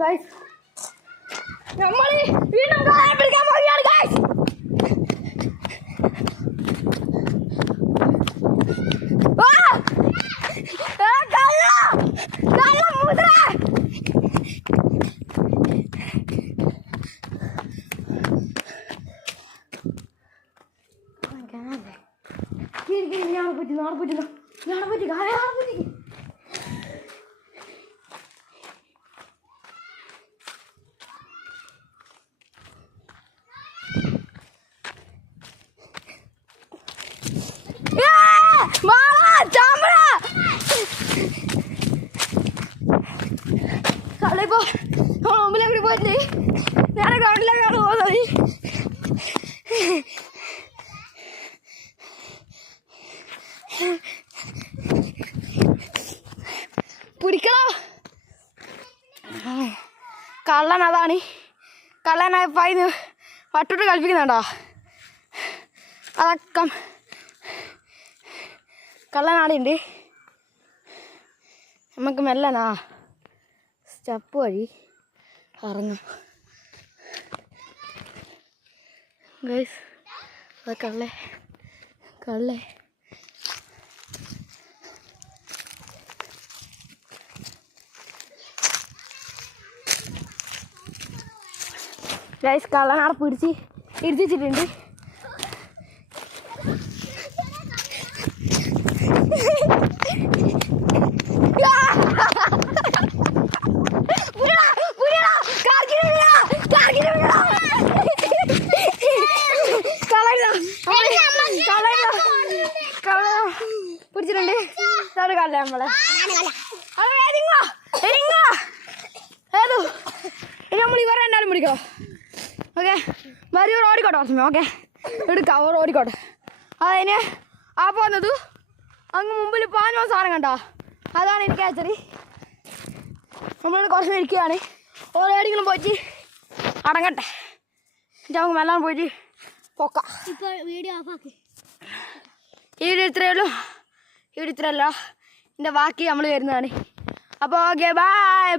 Guys നമ്മൾ വീണ്ടും കാളയെ പിടിക്കാൻ പോവുകയാണ് ഗൈസ്. കളിപ്പോ മുമ്പിലേക്ക് പോയിട്ട് ഞാൻ ഗ്രൗണ്ടിലേക്കാണ് പോകുന്നത്. പിടിക്കണോ? കള്ളൻ അതാണ്. കള്ളനായ പൈന്ന് വട്ടിട്ട് കളിപ്പിക്കുന്നുണ്ടോ? അതൊക്കെ കള്ളനാടുണ്ട്. നമുക്ക് മെല്ലനാ സ്റ്റെപ്പ് വഴി ഇറങ്ങും ഗൈസ്. അത് കള്ളേ ഗൈസ് കള്ളനാടെ പിടിച്ച് ഇടിച്ചിട്ടുണ്ട്. പിടിച്ചിട്ടുണ്ട്. കല്ല നമ്മളെ ഏതു നമ്മൾ ഇവരെ എന്നാലും പിടിക്കോ? ഓക്കെ വരി ഓടിക്കോട്ടെ കുറച്ച്. ഓക്കെ എടുക്കാം, അവർ ഓടിക്കോട്ടെ. അതിന് ആ പോകുന്നത് അങ്ങ് മുമ്പിൽ പാഞ്ഞ സാധനം കണ്ടോ? അതാണ് എനിക്ക് ആച്ചറി. നമ്മൾ കുറച്ച് ഇരിക്കുകയാണ്. ഓരോ എവിടെയെങ്കിലും പോയിട്ട് അടങ്ങട്ടെ. എന്നിട്ട് നമുക്ക് മെല്ലാണ് പോയിട്ട് പൊക്കാം. വീഡിയോ ഓഫാക്കി. ഈ വീഡിയോ ഇത്രയേ ഉള്ളൂ. ഈ വീഡിയോ ഇത്രയല്ല, ഇതിൻ്റെ ബാക്കി നമ്മൾ വരുന്നതാണ്. അപ്പോൾ ഓക്കെ ബൈ.